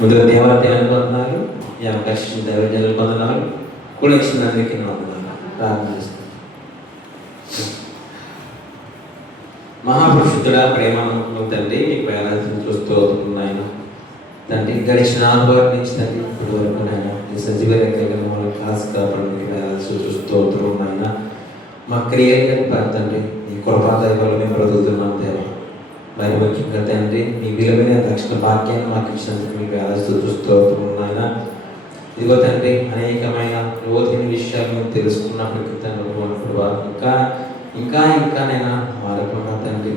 ముందుగా దేవాలయానికి వందనాలు, ఈ అవకాశం దైవజనులకు వందనాలు, కూడా ఇచ్చిన అందరికీ వందనాలు. ప్రార్థన చేస్తాను. మహాపురుషుద్ధుడా, ప్రేమ నమ్మకం తండ్రి, మీకు వేలాది చూస్తూ అవుతున్నాయన తండ్రి. గడిచిన 4 వారి నుంచి తండ్రి ఇప్పటి వరకు నాయన ఈ సజీవ రేఖలు వాళ్ళ క్లాస్ కాపాడడానికి వేలాది చూస్తూ అవుతున్నాయన. మా క్రియలు తండ్రి ఈ కృపాదయ వల్ల మేము బ్రతుకుతున్నాం దేవా. మరి ముఖ్యంగా తండ్రి మీ విలువైన దక్షిణ భాగ్యాన్ని మాకు ఇచ్చినందుకు మీకు వేలాది చూస్తూ అవుతున్నాయన. ఇదిగో తండ్రి అనేకమైన లోతైన విషయాలు మేము తెలుసుకున్నప్పటికీ తండ్రి ఇంకా నేను మారకుండా తండ్రి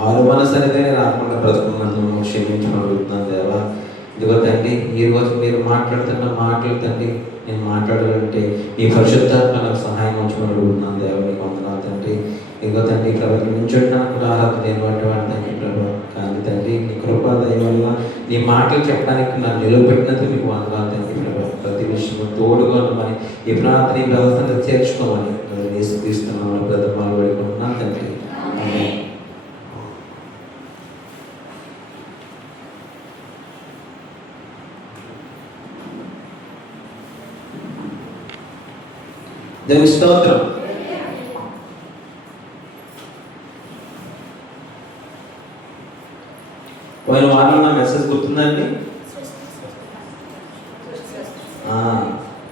వారు మనసరిగానే రాకుండా బ్రతుకున్నందుకు క్షమించమని అడుగుతున్నాను దేవా. ఇదిగో తండ్రి ఈరోజు మీరు మాట్లాడుతున్న మాటలు తండ్రి నేను మాట్లాడాలంటే ఈ పరిశుద్ధాత్మ నాకు సహాయం ఉంచమని అడుగుతున్నాను దేవా. నీకు వందనాలు తండ్రి. ఇదిగో తండ్రి ప్రభుత్వం నుంచి నాకు కూడా ఆరాధన నేను వాటి తండ్రి ప్రభావ. కానీ తండ్రి నీ కృపా దయ వల్ల నీ మాటలు చెప్పడానికి నన్ను నిలబెట్టినందుకు మీకు వందనాలు తండ్రి ప్రభావ. ప్రతి విషయం తోడుగా ఉండమని ఈ ప్రార్థన వ్యవస్థను చేర్చుకోమని తీసుకున్నాను బ్రతమాలు పడుకుంటున్నాను తండ్రి. దేవుని స్తోత్రం. పోయిన వారం నా మెసేజ్ గుర్తుందండి.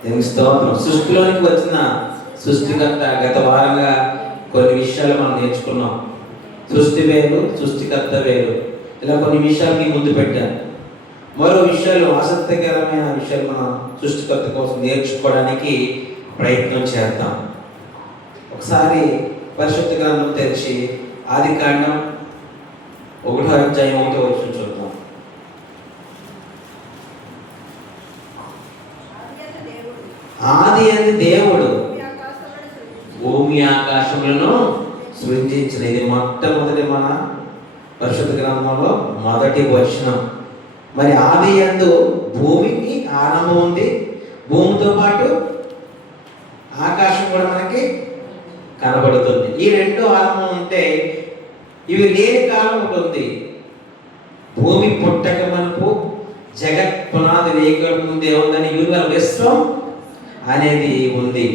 దేవుని స్తోత్రం. సృష్టిలోనికి వచ్చిన సృష్టికర్త. గత వారంగా కొన్ని విషయాలు మనం నేర్చుకున్నాం. సృష్టి వేరు, సృష్టికర్త వేరు. ఇలా కొన్ని విషయాలు మీ ముందు పెట్టాను. మరో విషయాలు, ఆసక్తికరమైన విషయాలు మనం సృష్టికర్త కోసం నేర్చుకోవడానికి ప్రయత్నం చేద్దాం. ఒకసారి పరిశుద్ధ గ్రంథం తెరిచి ఆదికాండం 1వ అధ్యాయం 1వ వచనం చూద్దాం. ఆది అని దేవుడు భూమి ఆకాశములను సృజించిన. ఇది మొట్టమొదటి మన పరిశుద్ధ గ్రంథంలో మొదటి వచనం. మరి ఆది యందు భూమికి ఆరంభం ఉంది, భూమితో పాటు ఆకాశం కూడా మనకి కనబడుతుంది. ఈ రెండు ఆరంభం ఉంటే ఇవి లేని కాలం ఉంటుంది. భూమి పుట్టక మనకు జగత్ పునాది వేయక ముందే ఉందని యుగ విశ్వం అనేది ఉంది.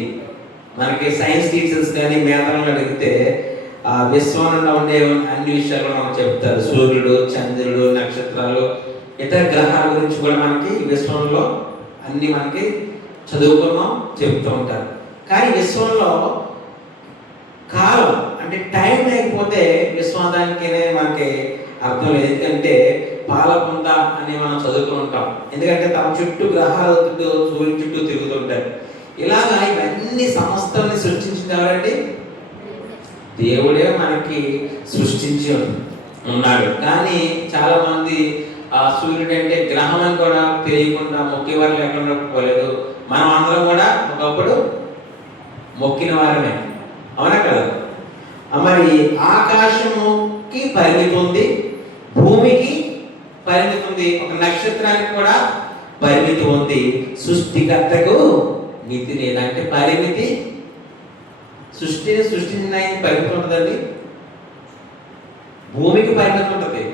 మనకి సైన్స్ టీచర్స్ కానీ మేధావులు అడిగితే ఆ విశ్వంలో ఉండే అన్ని విషయాలు మనకు చెప్తారు. సూర్యుడు, చంద్రుడు, నక్షత్రాలు, ఇతర గ్రహాల గురించి కూడా మనకి విశ్వంలో అన్ని మనకి చదువుకున్నాం, చెప్తూ ఉంటారు. కానీ విశ్వంలో కాలం అంటే టైం లేకపోతే విశ్వాదానికి మనకి అర్థం లేదు. ఎందుకంటే పాలపుంత అని మనం చదువుతూ ఉంటాం. ఎందుకంటే తమ చుట్టూ గ్రహాల చుట్టూ సూర్యుని చుట్టూ తిరుగుతుంటారు. ఇలాగా ఇవన్నీ సమస్తాన్ని సృష్టించింది ఎవరండి? దేవుడే మనకి సృష్టించి ఉన్నాడు. కానీ చాలా మంది ఆ సూర్యుడు అంటే గ్రహం అని కూడా తెలియకుండా మొక్కేవారు లేకుండా పోలేదు. మనం అందరం కూడా ఒకప్పుడు మొక్కిన వారమే, అవునా కదా? మరి ఆకాశముకి పరిమితి ఉంది, భూమికి పరిమితి ఉంది, ఒక నక్షత్రానికి కూడా పరిమితి ఉంది. సృష్టికర్తకు మితి లేదంటే పరిమితి. సృష్టిని సృష్టించిన పరిమితి ఉంటుందండి. భూమికి పరిమితి ఉంటుంది,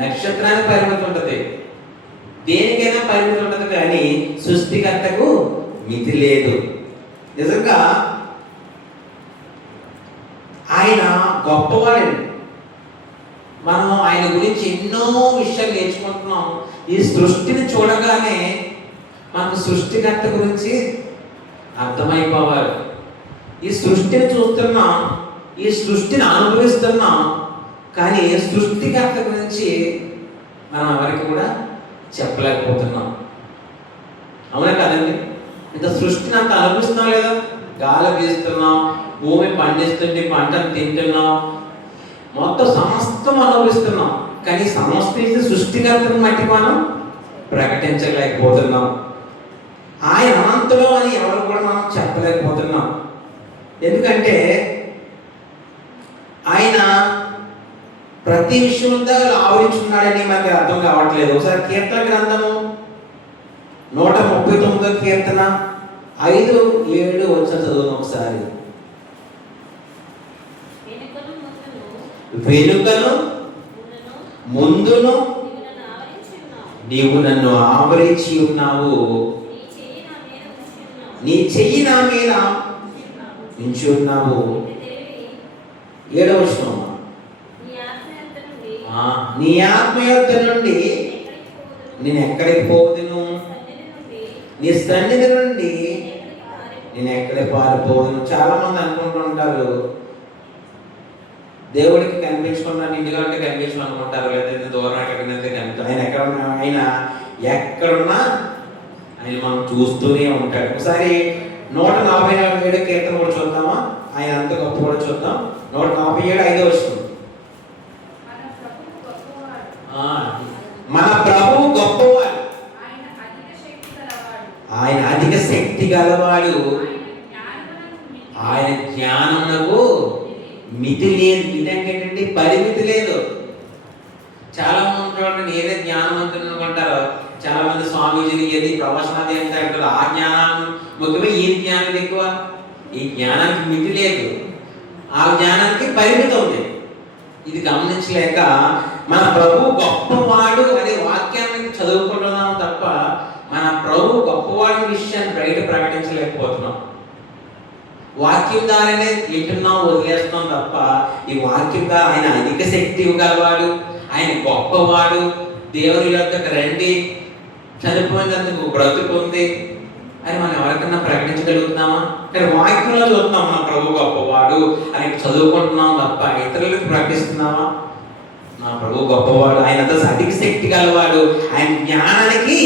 నక్షత్రానికి పరిమితి ఉంటుంది, దేనికైనా పరిమితి ఉంటుంది. కానీ సృష్టికర్తకు మితి లేదు. నిజంగా ఆయన గొప్పవాడండి. మనం ఆయన గురించి ఎన్నో విషయాలు నేర్చుకుంటున్నాం. ఈ సృష్టిని చూడగానే మనకు సృష్టికర్త గురించి అర్థమైపోవాలి. ఈ సృష్టిని చూస్తున్నాం, ఈ సృష్టిని అనుభవిస్తున్నాం, కానీ సృష్టికర్త గురించి మనం ఎవరికి కూడా చెప్పలేకపోతున్నాం. అవునా కదండి? ఇంత సృష్టిని అంత అనుభవిస్తున్నాం లేదా? గాలి వీస్తున్నాం, భూమి పండిస్తుంటే పంటను తింటున్నాం, మొత్తం సమస్తం అనుభవిస్తున్నాం. కానీ సమస్త సృష్టికర్తను మట్టి మనం ప్రకటించలేకపోతున్నాం. ఆయన అనంతుడు అని ఎవరు కూడా మనం చెప్పలేకపోతున్నాం. ఎందుకంటే ఆయన ప్రతి విషయంలో ఆవరించున్నాడని మనకి అర్థం కావట్లేదు. ఒకసారి కీర్తన గ్రంథము 139వ కీర్తన 5, 7 వచ్చిన చదువును ఒకసారి. వెనుకను ముందును నీవు నన్ను ఆవరించి ఉన్నావు, నీ చెయ్యి నా మీద ఉంచి ఉన్నావు. 7వ వచనం, నీ ఆత్మయొద్ద నుండి నేను ఎక్కడికి పోదును, నీ సన్నిధి నుండి నేను ఎక్కడికి పారిపోదును. చాలా మంది అనుకుంటుంటారు దేవుడికి కనిపించకుండా ఇంటిగా ఉంటే కనిపించడం అనుకుంటారు, లేదంటే దూరం ఎక్కడికైతే కనిపిస్తాం. ఆయన ఎక్కడున్నా ఆయన మనం చూస్తూనే ఉంటాడు. ఒకసారి 147 కీర్తన కూడా చూద్దామా, ఆయన అంత గొప్ప కూడా చూద్దాం. 147 5వ వచనం, మన ప్రభువు గొప్పవాడు, ఆయన అధిక శక్తి గలవాడు, ఆయన జ్ఞానమునకు మితి లేదు. మితి అంటే ఏంటంటే పరిమితి లేదు. చాలా మంది నేనే జ్ఞానవంతులు అనుకుంటారు. చాలా మంది స్వామీజీని ఏది ప్రవచనాలు ఎంత అంటారు, ఆ జ్ఞానం ముఖ్యమే, ఈ జ్ఞానం ఎక్కువ. ఈ జ్ఞానానికి మితి లేదు, ఆ జ్ఞానానికి పరిమితి ఉంది. ఇది గమనించలేక మన ప్రభు గొప్పవాడు అనే వాక్యాన్ని చదువుకుంటున్నాం తప్ప మన ప్రభు గొప్పవాడి విషయాన్ని బయట ప్రకటించలేకపోతున్నాం. వాక్యం ద్వారానే వింటున్నాం, వదిలేస్తున్నాం తప్ప ఈ వాక్యం ద్వారా ఆయన అధిక శక్తి గలవాడు, ఆయన గొప్పవాడు, దేవుని యొక్కకు రండి, చనిపోయినందుకు బ్రతుకుంది అని మనం ఎవరికన్నా ప్రకటించగలుగుతున్నామా? కానీ వాక్యంలో చూస్తున్నాం మన ప్రభు గొప్పవాడు అని చదువుకుంటున్నాం తప్ప ఇతరులకు ప్రకటిస్తున్నామా? నా ప్రభు గొప్పవాడు, ఆయన అధిక శక్తి గలవాడు, ఆయన జ్ఞానానికి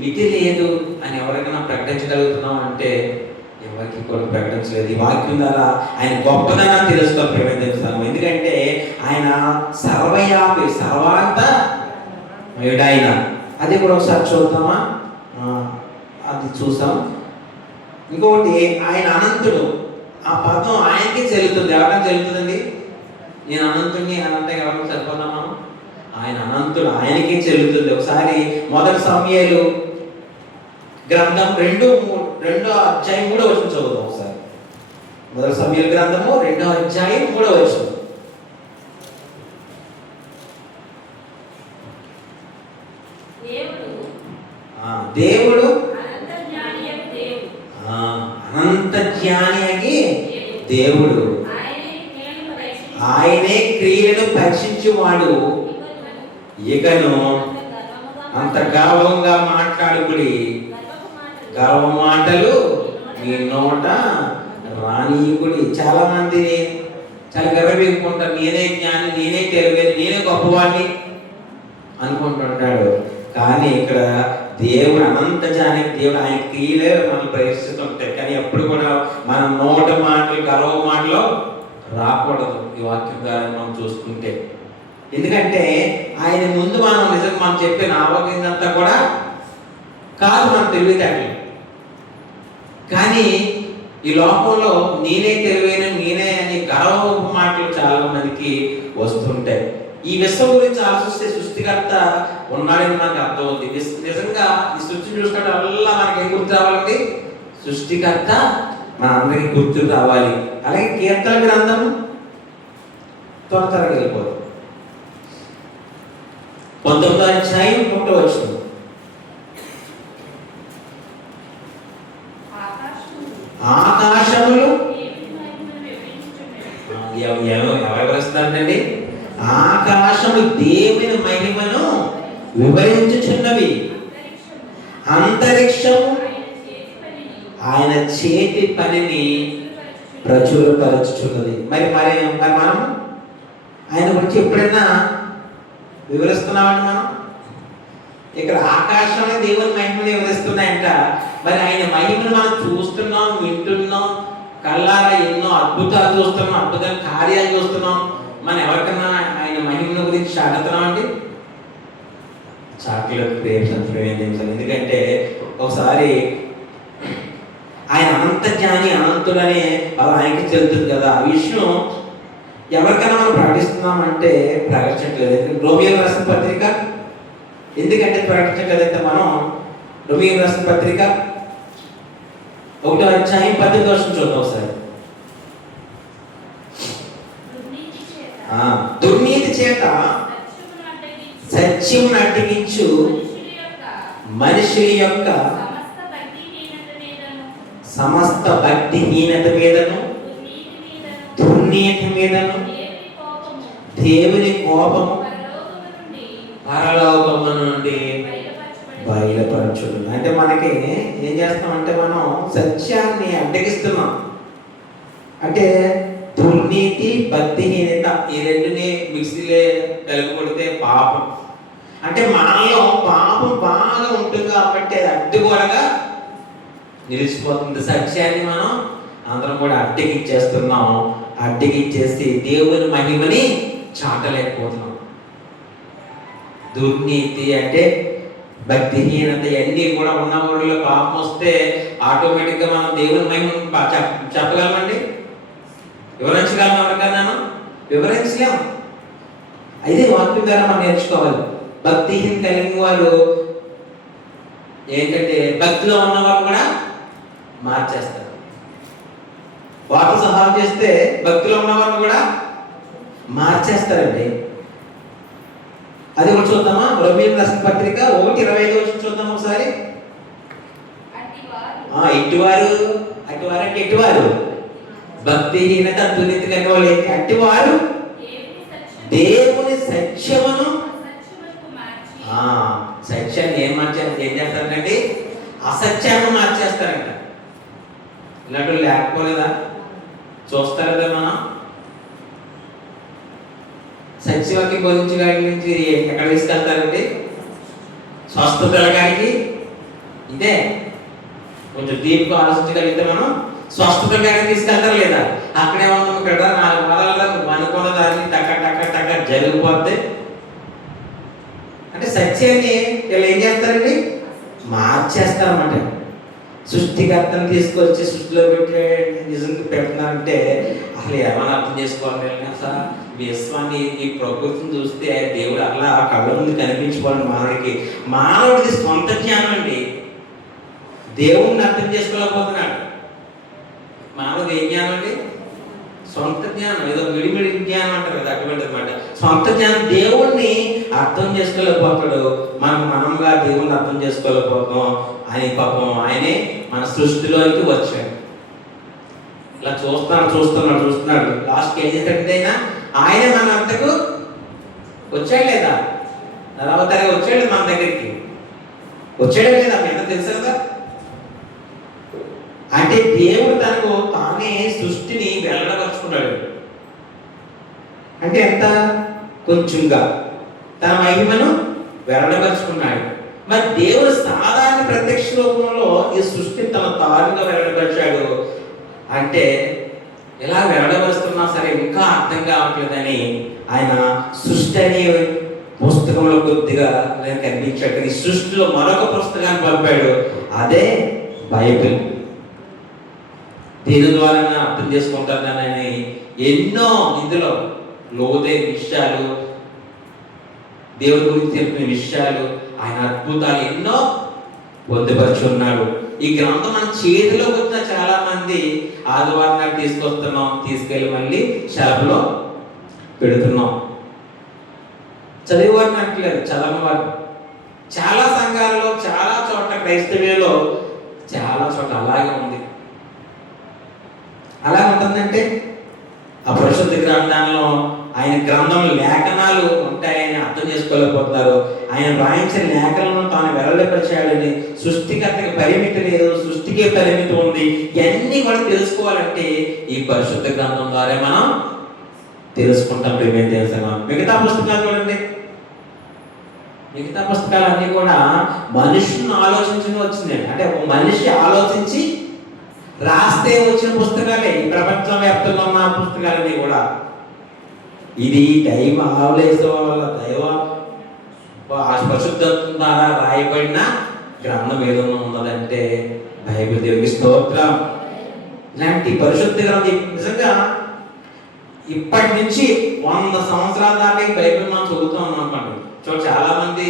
మితి లేదు అని ఎవరికైనా ప్రకటించగలుగుతున్నాం అంటే ఎవరికి కూడా ప్రకటించలేదు. ఈ వాక్యం ద్వారా ఆయన గొప్పదనాన్ని తెలుసుకోవాలి ప్రేమిస్తాము. ఎందుకంటే ఆయన సర్వయాపి, సర్వాంత ఆయన. అది కూడా ఒకసారి చూద్దామా, అది చూసాం. ఇంకొకటి ఆయన అనంతుడు, ఆ పదం ఆయనకి చెల్లుతుంది. ఎవరైనా చెల్లుతుందండి? నేను అనంతుడిని అని అంటే ఎవరికి సరిపోతాం మనం? ఆయన అనంతుడు, ఆయనకి చెల్లుతుంది. ఒకసారి 1 సమూయేలు గ్రంథం 2వ అధ్యాయం 3వ వచనం చదువుదాం ఒకసారి. 1 సమూయేలు గ్రంథము 2వ అధ్యాయం 3వ వచనం. దేవుడు అనంత జ్ఞాని దేవుడు, ఆయనే క్రియలను పరీక్షించువాడు. ఇకను అంత గర్వంగా మాట్లాడుకుడి, గర్వ మాటలు నీ నోట రానీయుకుడి. చాలా మంది చాలా గర్వపడుకుంటారు, నేనే జ్ఞాని, నేనే తెలివేది, నేనే గొప్పవాడిని అనుకుంటుంటాడు. కానీ ఇక్కడ దేవుడు అనంత జ్ఞాని, దేవుడు ఆయన క్రియలే మనం ప్రవేశిస్తుంటాయి. కానీ ఎప్పుడు కూడా మనం నోట మాటలు, గర్వ మాటలు రాకూడదు ఈ వాక్యం ద్వారా మనం చూసుకుంటే. ఎందుకంటే ఆయన ముందు మనం నిజంగా మనం చెప్పిన ఆవగిందంతా కూడా కాదు మన తెలివితేటలు. కానీ ఈ లోకంలో నేనే తెలివైన, నేనే అని గర్వ మాటలు చాలా మందికి వస్తుంటాయి. ఈ విశ్వం గురించి ఆలోచిస్తే సృష్టికర్త ఉన్నాడని మనకు అర్థమవుతుంది. నిజంగా ఈ సృష్టిని చూసుకుంటే మనకి ఏం గుర్తు రావాలండి? సృష్టికర్త మన అందరికి గుర్తు రావాలి. అలాగే కీర్తన గ్రంథం త్వరగా వెళ్ళిపోతుంది. 19వ అధ్యాయం 1వ వచనం, ఆకాశములు ఎవరు వస్తారండి? ఆకాశము దేవుని మహిమను వివరించుచున్నవి, అంతరిక్షము ఆయన చేతి పనిని ప్రచురపరచుచున్నది. మరి మనం ఆయన గురించి ఎప్పుడైనా వివరిస్తున్నామండి మనం? ఇక్కడ ఆకాశమే దేవుని మహిమను వివరిస్తున్నాయంట. మరి ఆయన మహిమను మనం చూస్తున్నాం, వింటున్నాం, కళ్ళారా ఎన్నో అద్భుతాలు చూస్తున్నాం, అద్భుతమైన కార్యాలు చూస్తున్నాం. మనం ఎవరికన్నా ఆయన మహిమను గురించి చాటుతున్నాం అండి? చాట్లకు ప్రేమించాలి. ఎందుకంటే ఒకసారి ఆయన అనంత జ్ఞాని, అనంతుడనే అలా ఆయనకి చెల్లుతుంది కదా. ఆ విషయం ఎవరికైనా మనం ప్రకటిస్తున్నామంటే ప్రకటించట్లేదు. రోమియోలు రాసిన పత్రిక ఎందుకంటే ప్రకటించట్లేదంటే మనం రోమియోలు రాసిన పత్రిక 1వ అధ్యాయం 18వ వచనం చూద్దాం ఒకసారి. దుర్నీతి చేత సత్యమును అడ్డగించు మనిషి యొక్క సమస్త భక్తిహీనత మీదను దుర్నీతి మీదను దేవుని కోపము పరలోకము నుండి బయలుపరచును. అంటే మనకి ఏం చేస్తామంటే మనం సత్యాన్ని అడ్డగిస్తున్నాం. అంటే దుర్నీతి భక్తిహీనత ఈ రెండుని మిక్సీలే కలిపి కొడితే పాపం. అంటే మనలో పాపం బాగా ఉంటుంది కాబట్టి అది అడ్డుగోడగా నిలిచిపోతుంది. సత్యాన్ని మనం అందరం కూడా అడ్డగిచ్చేస్తున్నాం. అడ్డగిచ్చేసి దేవుని మహిమని చాటలేకపోతున్నాం. దుర్నీతి అంటే భక్తిహీనత అన్నీ కూడా ఉన్న ఊళ్ళో పాపం వస్తే ఆటోమేటిక్గా మనం దేవుని మహిమను చెప్పగలమండి? వివరించగలం? ఎవరికన్నా వివరించలేము. అయితే వాక్యం ద్వారా మనం నేర్చుకోవాలి. భక్తిహీన కలిగిన వారు ఏంటంటే భక్తిలో ఉన్నవారు కూడా మార్చేస్తారు. వారు సహాయం చేస్తే భక్తిలో ఉన్నవారు కూడా మార్చేస్తారండి. అది కూడా చూద్దామా? రోమీయులకు రాసిన పత్రిక 1:25 చూద్దాం ఒకసారి. ఇటువారు అంటే ఇటువారు భక్తిహీనత దుర్నీతి కలిగిన వాళ్ళు ఏంటి? అట్టివారు దేవుని సత్యమును సత్యాన్ని ఏం చేస్తారంటే అసత్యాన్ని మార్చేస్తారంట. ఇలాంటి లేకపోలేదా? చూస్తారు కదా మనం. సత్యవాక్యం గురించి నుంచి ఎక్కడ తీసుకెళ్తారండి? స్వస్థతల గారికి. ఇదే కొంచెం దీనికి ఆలోచించగలిగితే మనం స్వస్థతల గారికి తీసుకెళ్తారు లేదా? అక్కడే ఉన్నాం ఇక్కడ 4 పదాలు అనుకున్న దాన్ని టక్క జరిగిపోతే అంటే సత్యాన్ని వీళ్ళు ఏం చేస్తారండి? మార్చేస్తారన్నమాట. సృష్టికర్తను తీసుకొచ్చి సృష్టిలో పెట్టే నిజంగా పెడుతున్నారంటే అసలు ఏమైనా అర్థం చేసుకోవాలి? అసలు విశ్వాన్ని ఈ ప్రకృతిని చూస్తే దేవుడు అలా కళ్ళ ముందు కనిపించుకోవాలి మానవుడికి. మానవుడికి సొంత జ్ఞానం అండి. దేవుడిని అర్థం చేసుకోలేకపోతున్నాడు. మానవుడు ఏ జ్ఞానం అండి? సొంత జ్ఞానం. ఏదో విడిమిడి జ్ఞానం అంటారు కదా, అటువంటి అనమాట. సొంత జ్ఞానం. దేవుణ్ణి అర్థం చేసుకోలేకపోతాడు. మనంగా దేవుణ్ణి అర్థం చేసుకోలేకపోతాం. ఆయన పాపం ఆయనే మన సృష్టిలోకి వచ్చాడు. ఇలా చూస్తున్నాడు. లాస్ట్ ఏం చేసేటట్టు ఆయనే మన అంతకు వచ్చాడు లేదా? తర్వాత వచ్చాడు మన దగ్గరికి. వచ్చాడే లేదా? మీ అంతా తెలుసు కదా. అంటే దేవుడు తనకు తానే సృష్టిని వెల్లడపరుచుకున్నాడు. అంటే ఎంత కొంచెంగా తన మహిమను వెల్లడపరుచుకున్నాడు. మరి దేవుడు సాధారణ ప్రత్యక్ష రూపంలో ఈ సృష్టిని తన తారుగా వెల్లడపరిచాడు. అంటే ఎలా వెల్లడపరుస్తున్నా సరే ఇంకా అర్థం కావట్లేదని ఆయన సృష్టి అనే పుస్తకంలో కొద్దిగా కనిపించాడు. ఈ సృష్టిలో మరొక పుస్తకాన్ని పంపాడు. అదే బైబిల్. దీని ద్వారా అర్థం చేసుకుంటానని ఎన్నో ఇందులో లోతైన విషయాలు, దేవుడి గురించి తెలిపిన విషయాలు, ఆయన అద్భుతాలు ఎన్నో పొందుపరిచి ఉన్నాడు. ఈ గ్రంథం మన చేతిలో వచ్చిన చాలా మంది ఆదివారం నాడు తీసుకెళ్ళి మళ్ళీ షాపులో పెడుతున్నాం. చదివేవారిని అంటలేదు, చదవనివారు. చాలా సంఘాలలో, చాలా చోట్ల క్రైస్తవ్యంలో చాలా చోట్ల అలాగే ఉంది. అలా ఉంటుందంటే ఆ పరిశుద్ధ గ్రంథంలో ఆయన గ్రంథం లేఖనాలు ఉంటాయని అర్థం చేసుకోలేకపోతున్నారు. ఆయన రాయించిన లేఖలను తాను వెల్లడిపరిచాడని, సృష్టికర్తకి పరిమితి లేదు, సృష్టికే పరిమితి ఉంది. ఇవన్నీ కూడా తెలుసుకోవాలంటే ఈ పరిశుద్ధ గ్రంథం ద్వారా మనం తెలుసుకుంటాం. మిగతా పుస్తకాలు చూడండి. మిగతా పుస్తకాలన్నీ కూడా మనుషులను ఆలోచించి వచ్చిందండి. అంటే ఒక మనిషి ఆలోచించి రాస్తే వచ్చిన పుస్తకాలే ఈ ప్రపంచం వ్యాప్తంగా ఉన్న పుస్తకాలన్నీ కూడా. ఇది దైవ ఆవలేసే వల్ల దైవ పరిశుద్ధత్వం ద్వారా రాయబడిన గ్రంథం ఏదన్నా ఉన్నదంటే బైబిల్. దేవునికి స్తోత్రం. ఇలాంటి పరిశుద్ధ గ్రంథం నిజంగా ఇప్పటి నుంచి 100 సంవత్సరాల దాకా బైబిల్ మనం చదువుతాం అనుకోండి. చాలా మంది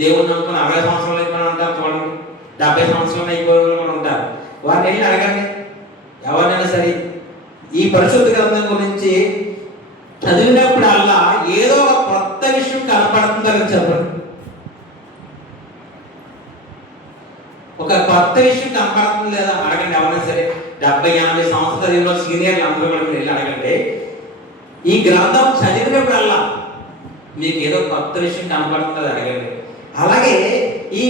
దేవుడిని నమ్ముకుని 60 సంవత్సరాలు అయిపోయిన ఉంటారు చూడండి, 70 సంవత్సరాలు అయిపోయిన కూడా ఉంటారు. వారిని వెళ్ళి అడగండి, ఎవరినైనా సరే ఈ పరిశుద్ధ గ్రంథం గురించి చదివినప్పుడల్లా ఏదో ఒక కొత్త విషయం కనపడుతుందని చెప్పండి. ఒక కొత్త విషయం కనపడుతుంది లేదా అడగండి. ఎవరైనా సరే 70-80 సంవత్సరాలు చదివిన సీనియర్లు అందరూ కూడా మీరు వెళ్ళి అడగండి. ఈ గ్రంథం చదివినప్పుడల్లా మీకు ఏదో కొత్త విషయం కనపడుతుంది అడగండి. అలాగే ఈ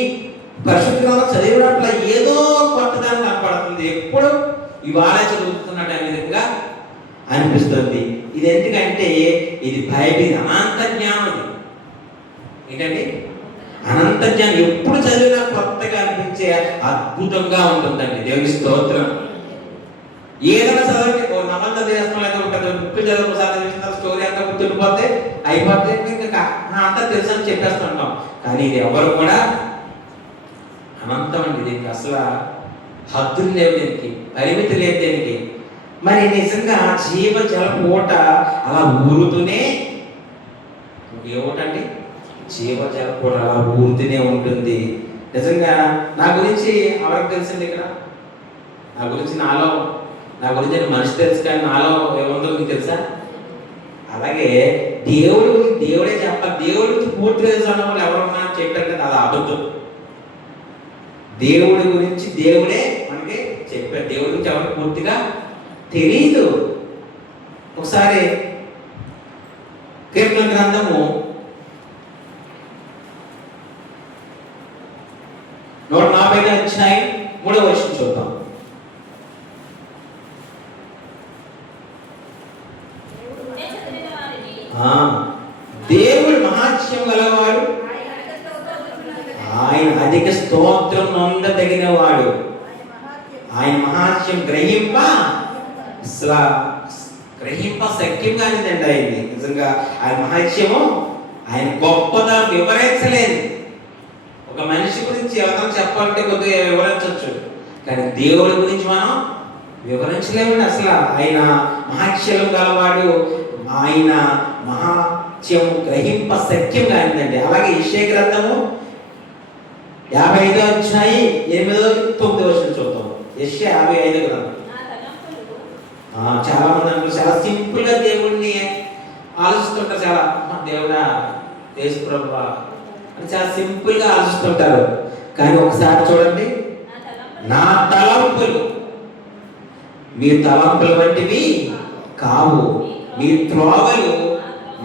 పరిశుద్ధ గ్రంథం చదివినప్పుడు ఏదో కొత్తదాన్ని కనపడుతుంది. ఎప్పుడు ఇవాళ చదువుతున్నట్టు అనే విధంగా అనిపిస్తుంది. ఇది ఎందుకంటే ఇది బైబిల్ అనంత జ్ఞానం. ఏంటండి? అనంత జ్ఞానం. ఎప్పుడు చదివినా కొత్తగా అనిపించే అద్భుతంగా ఉంటుందండి. దేవుని స్తోత్రం. ఏదైనా చదవండి, ఓ నమ్మకం చదివేస్తాం, అయితే ఉంటుంది బుక్ చదువు స్టోరీ అంతా గుర్తుండిపోతే అయిపోతే ఇంకా అంతా తెలుసు అని చెప్పేస్తుంటాం. కానీ ఇది ఎవరు కూడా అనంతం అండి. దీనికి అసలు హద్దులు లేవు, దీనికి పరిమితి లేదు దీనికి. మరి నిజంగా జీవ జలపోట అలా ఊరుతూనే, ఏమిటండి జీవ జలపోట అలా ఊరుతూనే ఉంటుంది. నిజంగా నా గురించి ఎవరికి తెలిసింది ఇక్కడ? నా గురించి నా గురించి మనిషి తెలుసు, కానీ నాలో ఏముందో మీకు తెలుసా? అలాగే దేవుడే చెప్పాలి. దేవుడి గురించి పూర్తిగా తెలుసు అన్న వాళ్ళు ఎవరన్నా చెప్పారు కదా, అది అబద్ధం. దేవుడి గురించి దేవుడే మనకి చెప్పారు. దేవుడి గురించి ఎవరికి పూర్తిగా తెలీదు. ఒకసారి కీర్తన గ్రంథము 140వ అధ్యాయం 3వ వచనం చూద్దాం. దేవుడు మహాత్మ్యం గలవాడు, ఆయన అధిక స్తోత్రం నొందదగిన వాడు, ఆయన మహాత్మ్యం గ్రహింప సఖ్యం కానిదండి. ఆయన్ని నిజంగా ఆయన మహాత్మ్యము, ఆయన గొప్పదా వివరించలేదు. ఒక మనిషి గురించి ఎవరైనా చెప్పాలంటే కొద్దిగా వివరించవచ్చు, కానీ దేవుడి గురించి మనం వివరించలేమండి. అసలు ఆయన మహాత్మ్యం గలవాడు, ఆయన మహాత్మ్యం గ్రహింప సఖ్యం కానిదండి. అలాగే యెషయా గ్రంథము 55వ అధ్యాయం 8-9 వచనం చూద్దాం. యెషయా 55 గ్రంథం. చాలా మంది అంటారు, చాలా సింపుల్ గా దేవుడిని ఆలోచిస్తుంటారు. చాలా దేవుడా యేసు ప్రభువా అని చాలా సింపుల్ గా ఆలోచిస్తుంటారు. కానీ ఒకసారి చూడండి, నా తలంపులు మీ తలంపుల వంటివి కావు, మీ త్రోవలు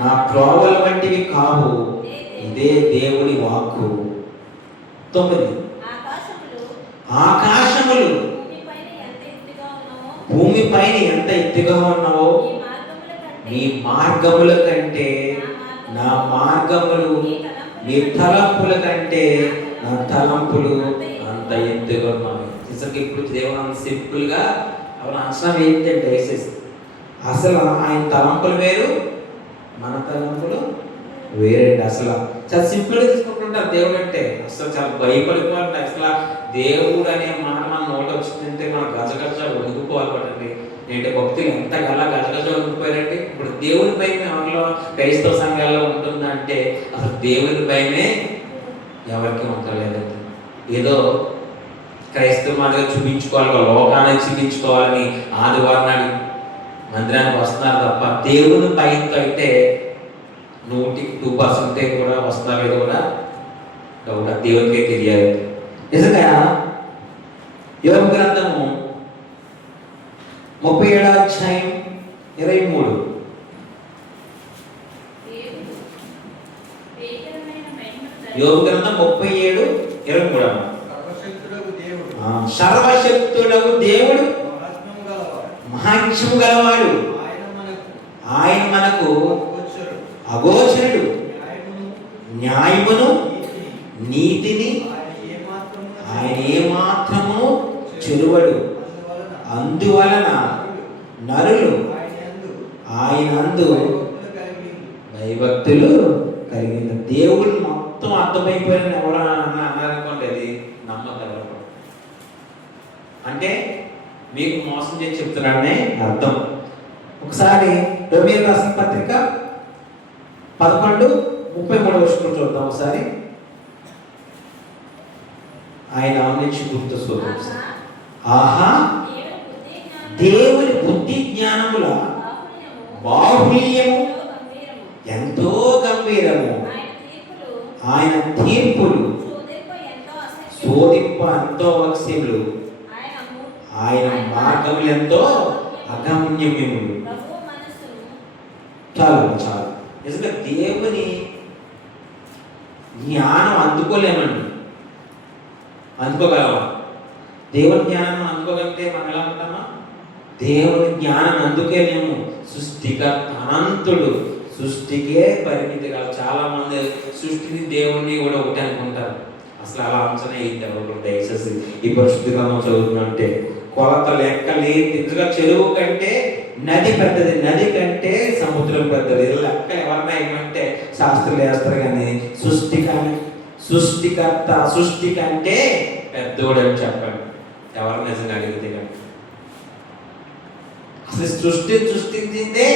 నా త్రోవల వంటివి కావు. ఇదే దేవుడి వాక్కు. 9 ఆకాశములు భూమిపైన ఎంత ఎత్తుగా ఉన్నావో మీ మార్గముల కంటే నా మార్గములు, మీ తలంపుల కంటే నా తలంపులు అంత ఎత్తుగా ఉన్నాయి. నిజంగా ఇప్పుడు దేవుడు అంత సింపుల్ గా ఎవరు అంచనా వేయిందంటే వేసేసి, అసలు ఆయన తలంపులు వేరు, మన తలంపులు వేరండి. అసలు చాలా సింపుల్ గా తీసుకుంటుంటారు దేవుడు అంటే. అసలు చాలా భయపడిపోవాలి. అసలు దేవుడు అనే మాట మన నోట వచ్చిందంటే మన గజగజ వణుకుపోవాలి పడండి. ఏంటంటే భక్తులు ఎంత గలా గజగజ వణుకుపోయారంటే. ఇప్పుడు దేవుని భయం ఎవరిలో క్రైస్తవ సంఘాల్లో ఉంటుందంటే అసలు దేవుని భయమే ఎవరికి ఉండలేదండి. ఏదో క్రైస్తవ మాదిరిగా చూపించుకోవాలి, లోకాన్ని చూపించుకోవాలని ఆదివారం నాడు మందిరానికి వస్తున్నారు తప్ప దేవుని భయంతో అయితే 100% కూడా వస్తున్నారు లేదో కూడా డౌట్. దేవునికే తెలియాలి. నిజంగా యోబు గ్రంథము 37వ అధ్యాయం 23. యోబు గ్రంథం 37:23. సర్వశక్తుడగు దేవుడు మహాత్మ్యము గలవాడు, ఆయన మనకు అగోచరుడు, న్యాయమును నీతిని ఆయన ఏమాత్రము చెరువడు. అందువలన నరులు ఆయనందు భయభక్తులు కలిగిన. దేవుడు మొత్తం అర్థమైపోయిన ఎవరైనా అన్నారనుకోండి, అది నమ్మగలరు. అంటే మీకు మోసం చేసి చెప్తున్నాడనే అర్థం. ఒకసారి రోమీయులకు రాసిన పత్రిక 11:33 చూద్దాం ఒకసారి. ఆయన నుంచి గుర్తు చూద్దాం. ఆహా దేవుని బుద్ధి జ్ఞానముల బాహుళ్యము ఎంతో గంభీరము, ఆయన తీర్పులు శోధింప ఎంతో అవశ్యములు, ఆయన మార్గములు ఎంతో అగమ్యములు. చాలు చాలు. నిజంగా దేవుని జ్ఞానం అందుకోలేమండి. అందుకోగలవా? దేవుని జ్ఞానం అందుకోగలిగితే మనం ఎలా ఉంటామా? దేవుని జ్ఞానం అందుకోలేము. సృష్టికర్త అనంతుడు, సృష్టికే పరిమితి కాదు. చాలా మంది సృష్టిని దేవుణ్ణి కూడా ఒకటి అనుకుంటారు. అసలు అలా అంచనా ఏంటి? దయచేసి ఈ పరిశుద్ధ గ్రంథం చదువుతుందంటే కొలత లెక్క లేదు. చెరువు కంటే నది పెద్దది, నది కంటే సముద్రం పెద్దది. లెక్కలు ఎవరన్నా ఏమంటే శాస్త్రులు వేస్తారు, కానీ సృష్టికర్త సృష్టి కంటే పెద్దోడు అని చెప్పండి ఎవరు నిజంగా అడిగితే. కానీ అసలు సృష్టించిందే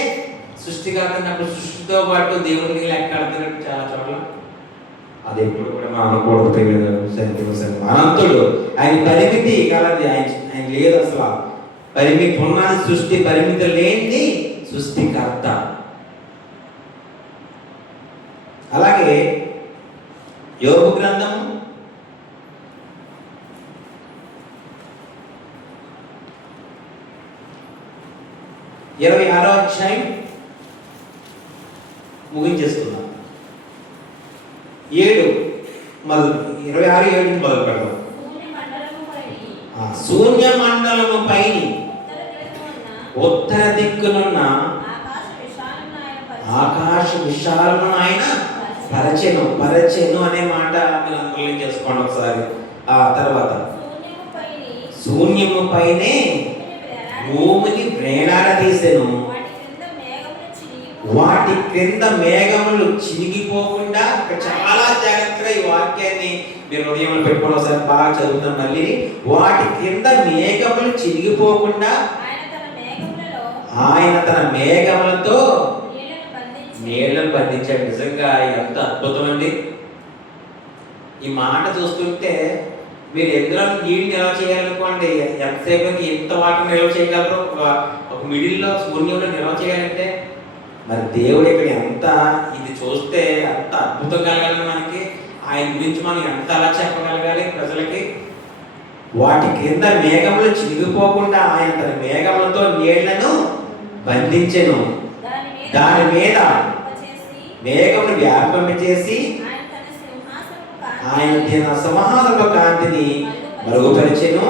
సృష్టికర్త. సృష్టితో పాటు దేవుడిని లెక్క ఆడుతున్నట్టు చాలా చోట్ల. అది ఎప్పుడు కూడా మనం అనకూడదు. అనంతుడు, ఆయన పరిమితి కలది, ఆయన లేదు. అసలు పరిమితి ఉన్నది సృష్టి, పరిమితి లేనిది సృష్టికర్త. అలాగే యోబు గ్రంథం 26వ అధ్యాయం ముగించేస్తున్నాం. 26:7 మొదలు పెడతాం. శూన్య మండలము పైని ఉత్తర దిక్కునున్న ఆకాశ విశాలమును ఆయన పరచెను అనే మాట మీరు అంతర్లీనం చేసుకోండి ఒకసారి. ఆ తర్వాత శూన్యము పైనే భూమిని వేలాడదీసెను, వాటి క్రింద మేఘములు చినిగిపోకుండా. చాలా జాగ్రత్తగా ఈ వాక్యాన్ని మీరు హృదయంలో పెట్టుకోండి. ఒకసారి బాగా చదువుతాం మళ్ళీ. వాటి క్రింద మేఘములు చినిగిపోకుండా ఆయన తన మేఘములతో నీళ్లను బంధించాడు. నిజంగా ఎంత అద్భుతం అండి! ఈ మాట చూస్తుంటే మీరు ఎందులో నీళ్ళు నిల్వ చేయాలనుకోండి, ఎంతసేపు ఎంత వాటర్ నిల్వ చేయగలరు? ఒక మిడిల్లో శూన్యంలో నిల్వ చేయాలంటే మరి దేవుడు ఇక్కడ ఎంత ఇది చూస్తే అంత అద్భుతం కలగాలి మనకి. ఆయన గురించి మనం ఎంత అలా చెప్పగలగాలి ప్రజలకి. వాటి క్రింద మేఘములు చిరిగిపోకుండా ఆయన తన మేఘములతో నీళ్లను బంధించెను, దాని మీద మేఘములు వ్యాపింపచేసి ఆయన తన సింహాసనపు కాంతిని మరుగుపరిచెను.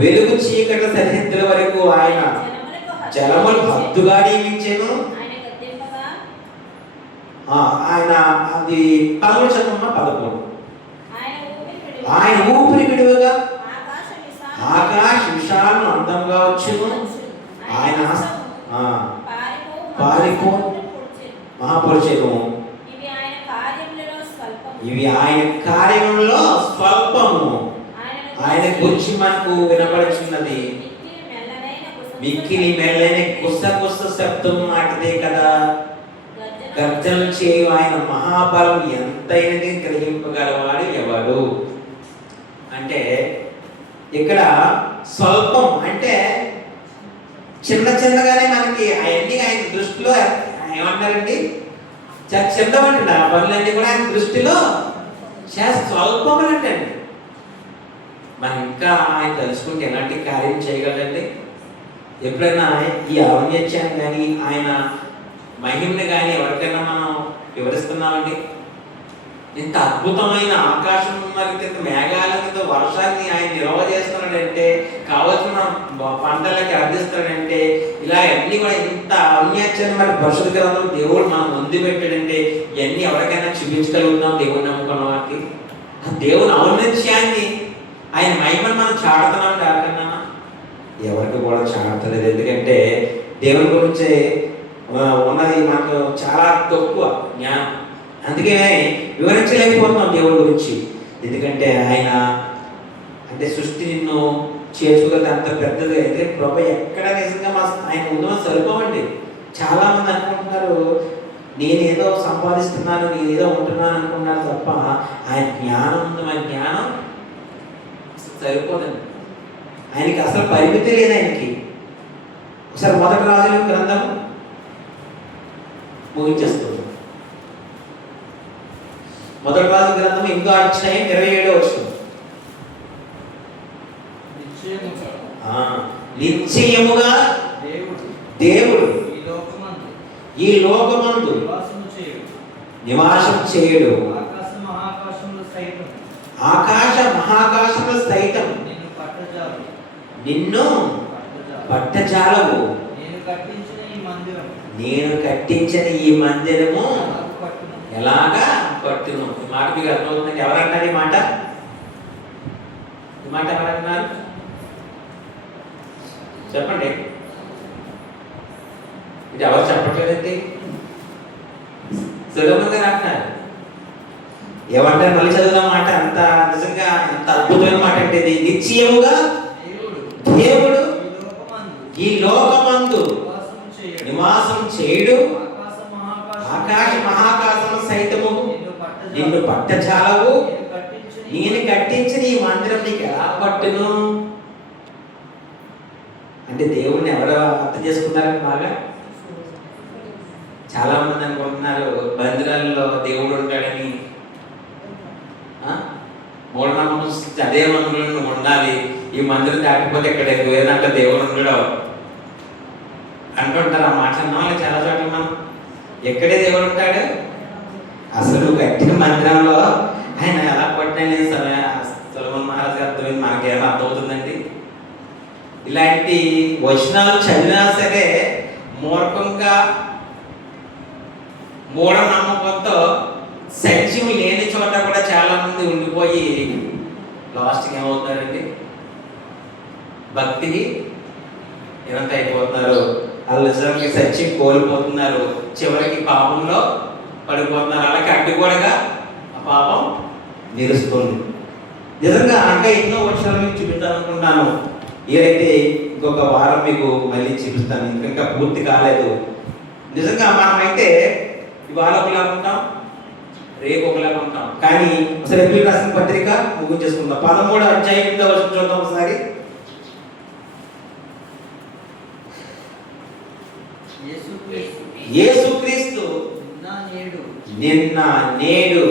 వెలుగు చీకట్ల సరిహద్దుల వరకు ఆయన జలములు హద్దుగా నియమించెను. ఆయన అది 11 ఆయన ఊపిరి విడువగా ఆకాశ విశాలను అందంగా వచ్చును. ఆయన మహాపరిచయము. ఇవి ఆయన కార్యములో స్వల్పము. ఆయన గురించి మనకు వినపడుచున్నది. మిక్కిలి మెల్లైన గుసగుస శబ్దం మాటదే కదా. గర్జన చేయు ఆయన మహాబలం ఎంతైనది గ్రహింపగలవాడు ఎవడు? అంటే ఇక్కడ స్వల్పం అంటే చిన్నగానే మనకి అవన్నీ ఆయన దృష్టిలో ఏమంటారండి? చిన్నమంటే ఆ పనులన్నీ కూడా ఆయన దృష్టిలో స్వల్పం అంటే మనం ఇంకా ఆయన తెలుసుకుంటే ఎలాంటి కార్యం చేయగలండి? ఎప్పుడైనా ఈ ఔన్నత్యాన్ని కానీ ఆయన మహిమని కానీ ఎవరికైనా మనం వివరిస్తున్నామండి? ఇంత అద్భుతమైన ఆకాశం, మరి మేఘాల కింద వర్షాన్ని ఆయన నిల్వ చేస్తున్నాడంటే, కావాల్సిన పంటలకి అందిస్తాడంటే, ఇలా అన్ని కూడా ఇంత ఔన్నత్యాన్ని మరి పరిశుద్ధ గ్రంథం దేవుడు మనం ముందు పెట్టాడంటే ఇవన్నీ ఎవరికైనా చూపించగలుగుతున్నాం దేవుడిని నమ్ముకున్న వారికి. ఆ దేవుని ఔన్నత్యాన్ని ఆయన మహిమను మనం చాటుతున్నాం కాకన్నా ఎవరికి కూడా చాటలేదు. ఎందుకంటే దేవుని గురించి ఉన్నది మనకు చాలా తక్కువ జ్ఞానం, అందుకే వివరించలేకపోతున్నాం దేవుడి గురించి. ఎందుకంటే ఆయన అంటే సృష్టి నిన్ను చేర్చుకోగలిగితే అంత పెద్దది. అయితే ప్రభు ఎక్కడ నిజంగా ఆయన ఉన్న సరిపోవండి. చాలా మంది అనుకుంటున్నారు నేనేదో సంపాదిస్తున్నాను, నేనేదో ఉంటున్నాను అనుకున్నారు తప్ప ఆయన జ్ఞానం ఉంది. మన జ్ఞానం సరిపోదండి. ఆయనకి అసలు పరిమితి లేదు ఆయనకి. ఒకసారి 1 రాజుల గ్రంథం ముగించేస్తుంది. మొదటి రాజు గ్రంథం 8వ అధ్యాయం 27వ వచనం. నిశ్చయముగా దేవుడు ఈ లోకమందు నివాసం చేయడు, ఆకాశ మహాకాశములు సైతం నిన్ను పట్టజాలవు. నేను కట్టించిన ఈ మందిరము ఎలాగా పట్టును. ఈ మాట మీకు అర్థమవుతుందండి? ఎవరంటారు ఈ మాట? ఈ మాట ఎవరన్నారు చెప్పండి. ఇది ఎవరు చెప్పట్లేదండి? సులభంగా అంటున్నారు. ఏమంటారు? మళ్ళీ చదువుదాం మాట. అంత నిజంగా ఎంత అద్భుతమైన మాట అంటే ఇది. నిశ్చయముగా దేవుడు ఈ లోకమందు నివాసం చేయడు, ఆకాశ మహాకాశము సైతము నిన్ను పట్టజాలవు. నేను కట్టించిన ఈ మందిరం నీకు ఎలా పట్టును అంటే దేవుణ్ణి ఎవరు అర్థం చేసుకున్నారని బాగా చాలా మంది అనుకుంటున్నారు మందిరాల్లో దేవుడు ఉంటాడని. మూఢనమ్మకం అదే మందిరంలో ఉండాలి, ఈ మందిరం దాటిపోతే ఇక్కడ ఏదంటే దేవుడు ఉండడం అంటుంటారు. ఆ మాట అన్న చాలా చోట్ల మనం ఎక్కడే దేవుడు ఉంటాడు. అసలు కట్టిన మందిరంలో ఆయన ఎలా పట్టాను సొలొమోను మహారాజు గారు అర్థమైంది. మనకేమో అర్థమవుతుందండి? ఇలాంటి వచనాలు చదివినా సరే మూర్ఖంగా మూఢనమ్మకంతో సత్యం లేని చోట కూడా చాలా మంది ఉండిపోయి లాస్ట్కి ఏమవుతారండి? భక్తికి ఎంత అయిపోతున్నారు, వాళ్ళు నిజంగా సత్యం కోల్పోతున్నారు, చివరికి పాపంలో పడిపోతున్నారు. అలాగే అడ్డుగోడగా ఆ పాపం నిలుస్తుంది. నిజంగా ఇంకా ఎన్నో వచనాలు మీకు చూపించాలనుకుంటున్నాను. ఏదైతే ఇంకొక వారం మీకు మళ్ళీ చూపిస్తాను, ఇంకా పూర్తి కాలేదు. నిజంగా మనమైతే ఇవాళ ఒకలాగా ఉంటాం, రేపు ఒకలాగా ఉంటాం. కానీ అసలు ఎప్పుడు రాసిన పత్రిక ముగించేసుకుందాం. 13వ అధ్యాయం 8వ వచనం చూద్దాం ఒకసారి. యేసుక్రీస్తు నిన్న నేడు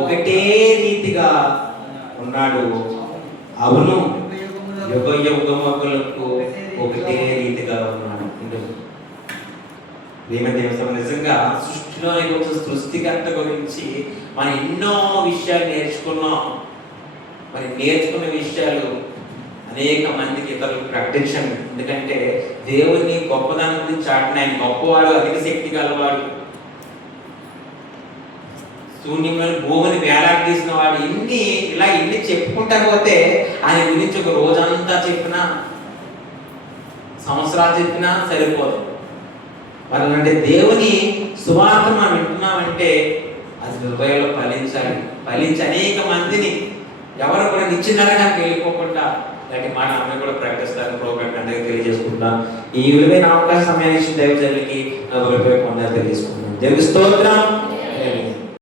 ఒకటే రీతిగా ఉన్నాడు. అవును, యుగ యుగములకు ఒకటే రీతిగా ఉన్నాడు. నిజంగా సృష్టిలోని ఒక సృష్టికర్త గురించి మనం ఎన్నో విషయాలు నేర్చుకున్నాం. మరి నేర్చుకున్న విషయాలు అనేక మందికి ఇతరులకు ప్రకటించండి. ఎందుకంటే దేవుని గొప్పదాని గురించి చాటిన ఆయన గొప్పవాడు, అధిక శక్తి గలవాడు, శూన్యమైన భూమిని వేలాడదీసిన వాడు. ఇన్ని చెప్పుకుంటా పోతే ఆయన గురించి ఒక రోజంతా చెప్పినా సంవత్సరాలు చెప్పినా సరిపోదు. మరి అంటే దేవుని సువార్త మనం వింటున్నామంటే అది హృదయంలో ఫలించి అనేక మందిని ఎవరు కూడా నిశ్చితంగా వెళ్ళిపోకుండా ఇలాంటి మాట అమ్మాయి కూడా ప్రకటిస్తారు. ప్రోగ్రామ్ అందరికీ తెలియజేసుకుంటాం. ఈ విలువైన అవకాశ సమయాన్ని దైవజనులకి పొందాలి తెలియజేసుకుంటాం. దేవుని స్తోత్రం.